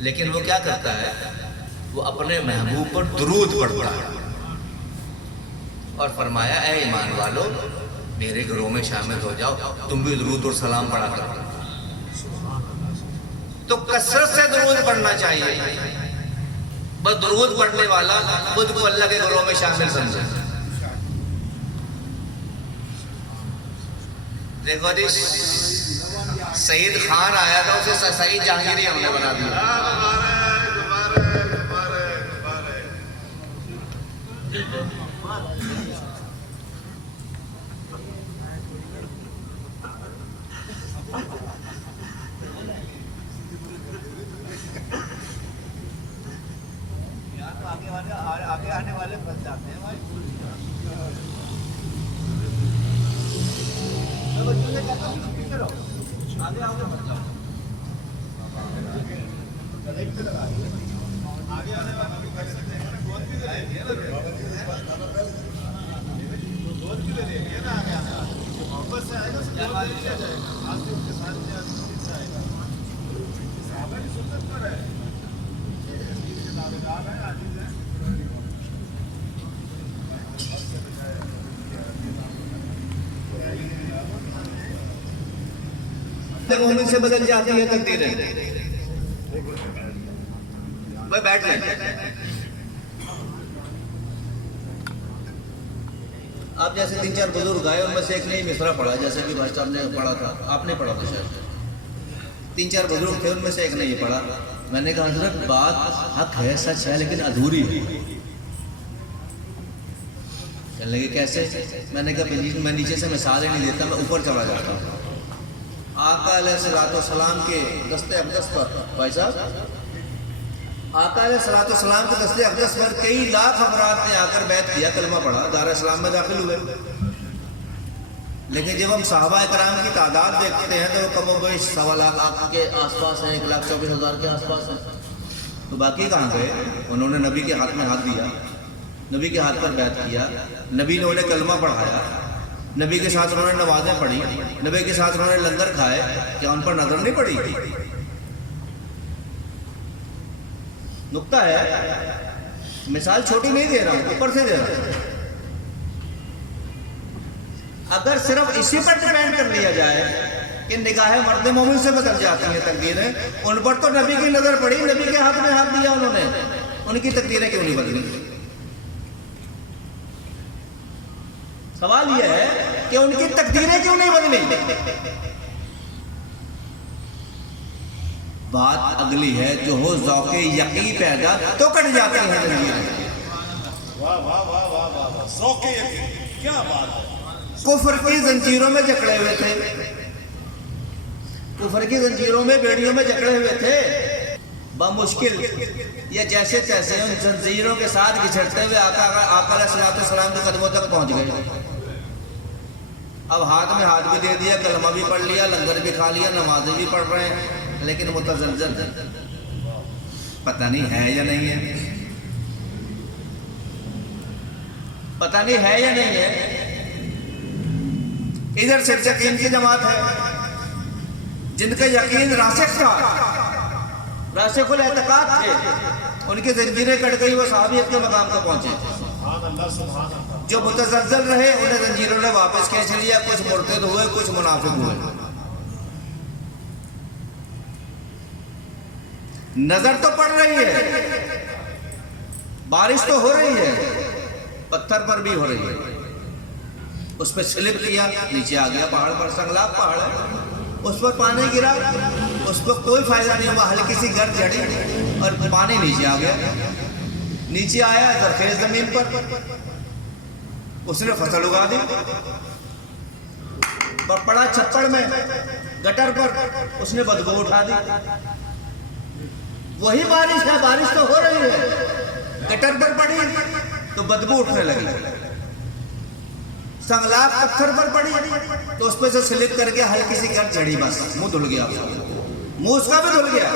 لیکن وہ کیا کرتا ہے؟ وہ اپنے محبوب پر درود پڑھتا ہے اور فرمایا اے ایمان والو میرے گھروں میں شامل ہو جاؤ، تم بھی درود اور سلام پڑھا کرو۔ تو کثرت سے درود پڑھنا چاہیے، بس درود پڑھنے والا خود کو اللہ کے گھروں میں شامل سمجھے۔ دیکھو جی سعید خان آیا تھا، اسے سعید جہانگیری ہم نے بنا دیا۔ آگے آنے والے بن جاتے ہیں بھائی۔ بچوں سے کہتا ہوں پیچھے رہو، آگے آگے بن جاؤ۔ آگے آنے والے بھی کر سکتے ہیں، گود بھی لے لیں گے گود بھی لے لیں گے نا، آگے آنے والے محبت سے آئے گا، گود لے لیا جائے گا، آج سے ان کے ساتھ آئے گا۔ صحابہ کی سنت پر ہے، دعویدار ہے، عزیز ہے۔ مومن سے بدل جاتی ہے تقدیریں۔ بھائی بیٹھ جائیں۔ آپ جیسے 3-4 بزرگ آئے ان میں سے ایک نے مصرع پڑھا، جیسے کہ بھائی صاحب نے پڑھا تھا، آپ نے پڑھا تھا شاید۔ 3-4 بزرگ تھے، ان میں سے ایک نے یہ پڑھا۔ میں نے کہا حضرت بات حق ہے، سچ ہے، لیکن ادھوری ہے۔ کہنے لگے کیسے؟ میں نے کہا میں نیچے سے مثال ہی نہیں دیتا، میں اوپر چلا جاتا ہوں۔ آقا علیہ السلام کے دست اقدس پر بھائی صاحب، آقا علیہ السلام کے دست اقدس پر کئی لاکھ افراد نے آ کر بیعت کیا، کلمہ پڑھا، دار اسلام میں داخل ہوئے۔ لیکن جب ہم صحابہ کرام کی تعداد دیکھتے ہیں تو وہ کم و بیش 1.25 لاکھ کے آس پاس ہیں، 1,24,000 کے آس پاس ہیں۔ تو باقی کہاں گئے؟ انہوں نے نبی کے ہاتھ میں ہاتھ دیا، نبی کے ہاتھ پر بیعت کیا، نبی نے انہیں کلمہ پڑھایا، نبی کے ساتھ انہوں نے نمازیں پڑھی، نبی کے ساتھ انہوں نے لنگر کھائے، کیا ان پر نظر نہیں پڑی؟ نکتہ ہے، مثال چھوٹی نہیں دے رہا ہوں، اوپر سے دے رہا ہوں۔ اگر صرف اسی پر ڈیپینڈ کر لیا جائے کہ نگاہ مرد مومن سے بدل جاتی ہیں تقدیریں، ان پر تو نبی کی نظر پڑی، نبی کے ہاتھ میں ہاتھ دیا انہوں نے، ان کی تقدیریں کیوں نہیں بدلی؟ سوال یہ ہے کہ ان کی تقدیریں کیوں نہیں بدلی؟ بات اگلی ہے، جو ہو ذوق یقین پیدا تو کٹ جاتی ہیں تقدیریں۔ واہ واہ واہ واہ واہ، ذوق یقین، کیا بات ہے۔ کفر کی زنجیروں میں جکڑے ہوئے تھے، کفر کی زنجیروں میں بیڑیوں میں جکڑے ہوئے تھے، بمشکل یا جیسے تیسے ان زنجیروں کے ساتھ گھچڑتے ہوئے آقا علیہ السلام کے قدموں تک پہنچ گئے۔ اب ہاتھ میں ہاتھ بھی دے دیا، کلمہ بھی پڑھ لیا، لنگر بھی کھا لیا، نمازیں بھی پڑھ رہے ہیں، لیکن متزلزل، پتہ نہیں ہے یا نہیں ہے، پتہ نہیں ہے یا نہیں ہے۔ ادھر صرف یقین کی جماعت ہے جن کا یقین راسخ تھا، راسخ الاعتقاد تھے، ان کی زنجیریں کٹ گئی، وہ صحابیت کے مقام پر پہنچے۔ سبحان اللہ سبحان اللہ۔ جو متزلزل رہے انہیں زنجیروں نے واپس کھینچ لیا، کچھ مرتد ہوئے، کچھ منافق ہوئے۔ نظر تو پڑ رہی ہے، بارش تو ہو رہی ہے، پتھر پر بھی ہو رہی ہے، اس پہ سلپ کیا، نیچے آ گیا، پہاڑ پر سنگلاپ پہاڑ ہے، اس پر پانی گرا، اس پر کوئی فائدہ نہیں ہوا، ہلکی سی گرد جھڑی اور پانی نیچے آ گیا، نیچے آیا زرخیز زمین پر، اس نے فصل اگا دی، پڑا چھپڑ میں گٹر پر، اس نے بدبو اٹھا دی۔ وہی بارش ہے، بارش تو ہو رہی ہے، گٹر پر پڑی تو بدبو اٹھنے لگی، سنگلاپ پتھر پر پڑی تو اس پہ سے سلپ کر کے ہلکی سی گرد جھڑی، بس منہ دھل گیا، منہ اس کا بھی دھل گیا،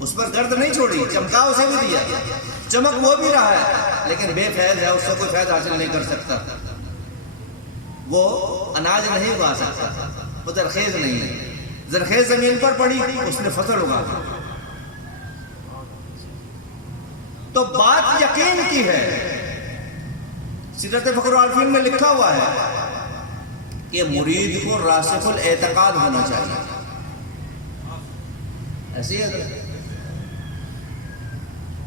اس پر گرد نہیں چھوڑی، چمکا اسے بھی دیا، چمک وہ بھی رہا ہے، لیکن بے فیض ہے، اس سے کوئی فیض حاصل نہیں کر سکتا، وہ اناج نہیں اگا سکتا، وہ زرخیز نہیں ہے، زرخیز زمین پر پڑی، اس نے فصل اگا دی۔ تو بات یقین کی ہے، سیرت فخر العارفین میں لکھا ہوا ہے کہ مرید کو راسخ الاعتقاد ہونا چاہیے۔ ایسی ہے،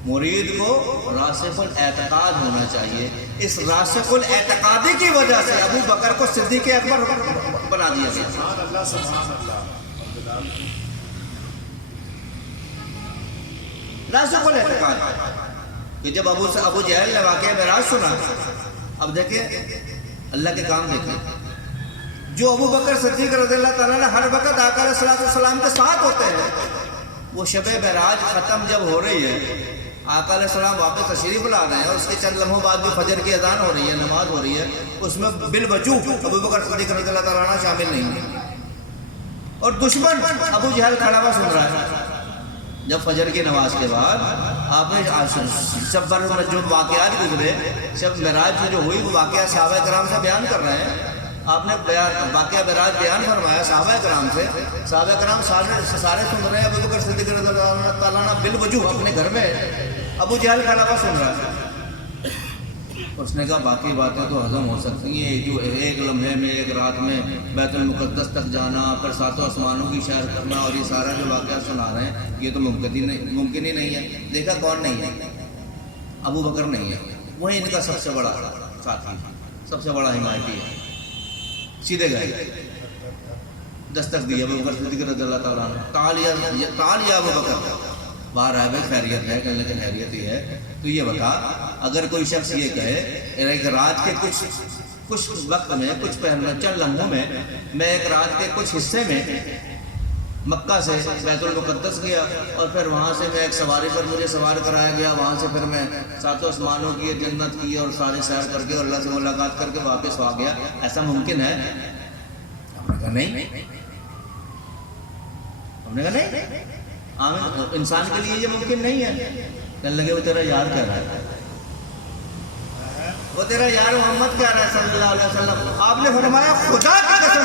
مرید کو راسخ الاعتقاد ہونا چاہیے۔ اس راسخ الاعتقادی کی وجہ سے ابو بکر کو صدیق اکبر بنا دیا گیا۔ سبحان اللہ، سبحان اللہ۔ راسخ الاعتقاد کہ جب ابو جہل نے واقعہ معراج سنا، اب دیکھیں اللہ کے کام دیکھیں، جو ابو بکر صدیق رضی اللہ تعالیٰ نے ہر وقت آقا علیہ السلام کے ساتھ ہوتے ہیں، وہ شب معراج ختم جب ہو رہی ہے، آقا علیہ السلام واپس تشریف لا رہے ہیں، اور اس کے چند لمحوں بعد جو فجر کی اذان ہو رہی ہے، نماز ہو رہی ہے، اس میں بالوجوہ ابو بکر صدیق رضی اللہ تعالیٰ عنہ شامل نہیں ہے، اور دشمن ابو جہل کھڑا ہوا سن رہا ہے۔ جب فجر کی نماز کے بعد آپ نے شب جو واقعات گزرے، شب معراج میں جو ہوئی وہ واقعہ صحابہ کرام سے بیان کر رہے ہیں، آپ نے واقعہ معراج بیان فرمایا صحابہ کرام سے، صحابہ کرام سارے سن رہے ہیں، ابو بکر صدیق رضی اللہ تعالیٰ عنہ بالوجوہ اپنے گھر میں ابو جہل کھڑا ہوا سن رہا ہے۔ اس نے کہا باقی باتیں تو ہضم ہو سکتی ہیں، جو ایک لمحے میں ایک رات میں بیت المقدس تک جانا، پھر ساتوں آسمانوں کی سیر کرنا، اور یہ سارا جو واقعہ سنا رہے ہیں، یہ تو ممکن ہی نہیں ہے۔ دیکھا کون نہیں ہے؟ ابو بکر نہیں ہے، وہی ان کا سب سے بڑا ساتھی، سب سے بڑا حمایتی ہے۔ سیدھے گئے، دستک دی ابو بکر صدیق رضی اللہ تعالیٰ عنہ، تعال یا ابو بکر، باہر آئے بھائی خیریت ہے، کہنے لگے خیریت ہی ہے، تو یہ بتا اگر کوئی شخص یہ کہے ایک رات کے کچھ وقت میں، کچھ چند لمحوں میں ایک رات کے کچھ حصے میں مکہ سے بیت المقدس گیا، اور پھر وہاں سے میں ایک سواری پر مجھے سوار کرایا گیا، وہاں سے پھر میں ساتوں آسمانوں کی جنت کی اور سارے سیر کر کے اور اللہ سے ملاقات کر کے واپس آ گیا، ایسا ممکن ہے؟ ہم نے کہا نہیں، انسان کے لیے یہ ممکن نہیں ہے۔ کہنے لگے وہ تیرا یار کہہ رہا ہے، وہ تیرا یار محمد کہہ رہا ہے صلی اللہ علیہ وسلم۔ آپ نے فرمایا خدا کی قسم،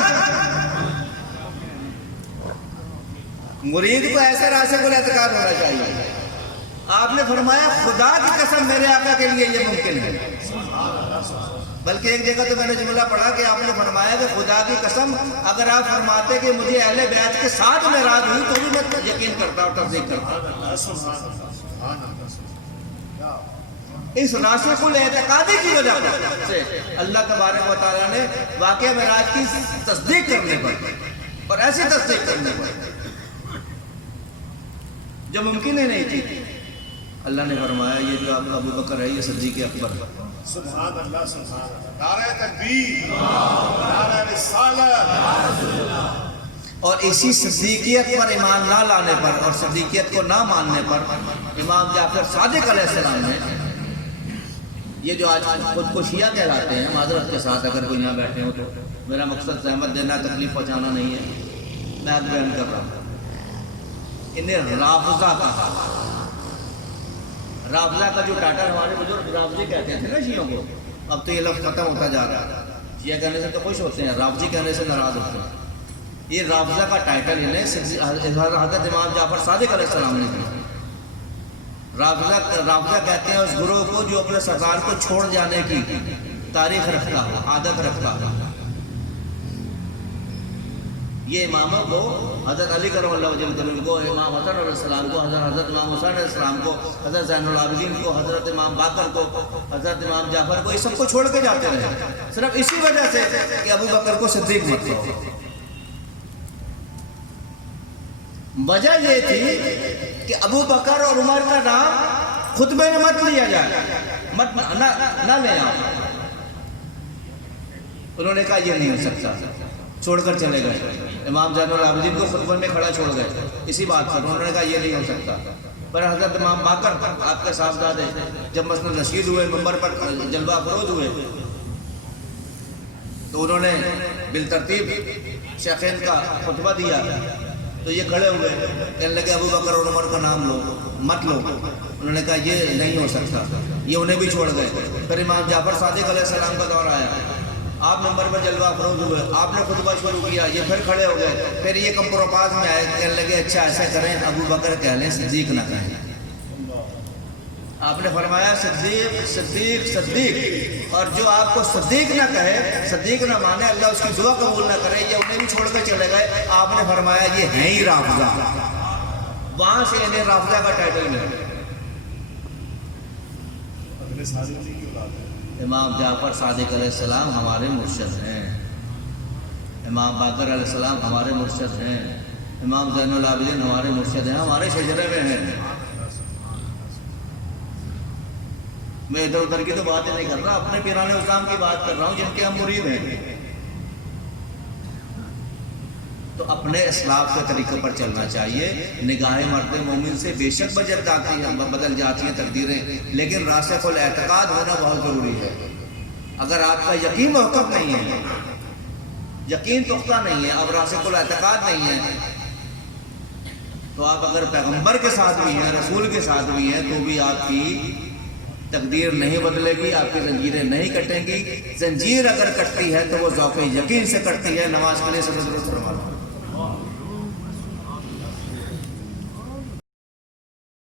مرید کو ایسا راسخ الاعتقاد ہونا چاہیے۔ آپ نے فرمایا خدا کی قسم میرے آقا کے لیے یہ ممکن ہے۔ بلکہ ایک جگہ تو میں نے جملہ پڑھا کہ آپ نے فرمایا کہ خدا کی قسم اگر آپ فرماتے کہ مجھے اہل بیت کے ساتھ معراج ہوئی تو بھی میں یقین کرتا اور تصدیق کرتا۔ اس راسخ الاعتقادی کی وجہ سے اللہ تبارک و تعالیٰ نے واقعہ معراج کی تصدیق کرنے پر، اور ایسی تصدیق کرنے پر جو ممکن ہی نہیں تھی، اللہ نے فرمایا یہ جو آپ ابو بکر ہے یہ صدیق اکبر ہے۔ سبحان اللہ، سبحان اللہ، نعرہ تکبیر، نعرہ رسالت۔ اور اسی صدیقیت پر ایمان نہ لانے پر اور صدیقیت کو نہ ماننے پر امام جعفر صادق علیہ السلام نے یہ جو آج خود کو شیعہ کہلاتے ہیں، معذرت کے ساتھ اگر کوئی یہاں بیٹھے ہو تو میرا مقصد زحمت دینا، تکلیف پہنچانا نہیں ہے، میں آپ بیان کر رہا ہوں، انہیں رافضہ کہا۔ رافضہ کا جو ٹاٹا ہمارے بزرگ رافضی کہتے تھے نا شیعوں کو، اب تو یہ لفظ ختم ہوتا جا رہا ہے، شیعہ کہنے سے تو خوش ہوتے ہیں، رافضی کہنے سے ناراض ہوتے ہیں۔ یہ رافضہ کا ٹائٹل انہیں حضرت امام جعفر صادق علیہ السلام نے دیا۔ رافضہ کہتے ہیں اس گروہ کو جو اپنے سرکار کو چھوڑ جانے کی تاریخ رکھتا ہو، عادت رکھتا ہو۔ یہ اماموں کو، حضرت علی کرم اللہ وجہ کو، امام حسن علیہ السلام کو، حضرت امام حسین علیہ السلام کو، حضرت زین العابدین کو، حضرت امام باقر کو، حضرت امام جعفر کو، یہ سب کو چھوڑ کے جاتے رہے صرف اسی وجہ سے کہ ابو بکر کو صدیق مت کہو۔ وجہ یہ تھی کہ ابو بکر اور عمر کا نام خطبے میں مت لیا جائے، نہ لیں آپ۔ انہوں نے کہا یہ نہیں ہو سکتا، چھوڑ کر چلے گئے۔ امام زین العابدین کو خطبے میں کھڑا چھوڑ گئے اسی بات پر، انہوں نے کہا یہ نہیں ہو سکتا۔ پر حضرت امام باقر آپ کے صاحبزادے جب مسند نشید ہوئے، منبر پر جلوہ افروز ہوئے، تو انہوں نے بالترتیب شیخین کا خطبہ دیا، تو یہ کھڑے ہوئے کہنے لگے ابو بکر اور عمر کا نام لو، مت لو۔ انہوں نے کہا یہ نہیں ہو سکتا، یہ انہیں بھی چھوڑ گئے۔ پھر امام جعفر صادق علیہ السلام کا دور آیا، آپ ممبر پر جلوہ افروز ہوئے، آپ نے خطبہ شروع کیا، یہ پھر کھڑے ہو گئے، پھر یہ کمپرومائز میں آئے، کہنے لگے اچھا ایسا کریں ابو بکر کہہ لیں صدیق نہ کہیں۔ آپ نے فرمایا صدیق صدیق صدیق، اور جو آپ کو صدیق نہ کہے، صدیق نہ مانے، اللہ اس کی دعا قبول نہ کرے، یہ انہیں بھی چھوڑ کر چلے گئے۔ آپ نے فرمایا یہ ہیں ہی رافضہ، وہاں سے انہیں رافضہ کا ٹائٹل ملا۔ اگلے سارے انہیں کی اولاد ہے۔ امام جعفر صادق علیہ السلام ہمارے مرشد ہیں، امام باقر علیہ السلام ہمارے مرشد ہیں، امام زین العابدین ہمارے مرشد ہیں، ہمارے شجرے میں ہیں۔ میں ادھر ادھر کی تو بات نہیں کر رہا، اپنے پیران اسلام کی بات کر رہا ہوں جن کے ہم مرید ہیں۔ تو اپنے اسلاف کے طریقے پر چلنا چاہیے۔ نگاہ مرد مومن سے بے شک بدل جاتی ہیں تقدیریں، لیکن راسخ الاعتقاد ہونا بہت ضروری ہے۔ اگر آپ کا یقین محکم نہیں ہے، یقین پختہ نہیں ہے، اب راسخ الاعتقاد نہیں ہے، تو آپ اگر پیغمبر کے ساتھ بھی ہیں، رسول کے ساتھ بھی ہیں، تو بھی آپ کی تقدیر نہیں بدلے گی، آپ کی زنجیریں نہیں کٹیں گی۔ زنجیر اگر کٹتی ہے تو وہ ذوق یقین سے کٹتی ہے۔ نماز کے لیے سب درست فرمائیں۔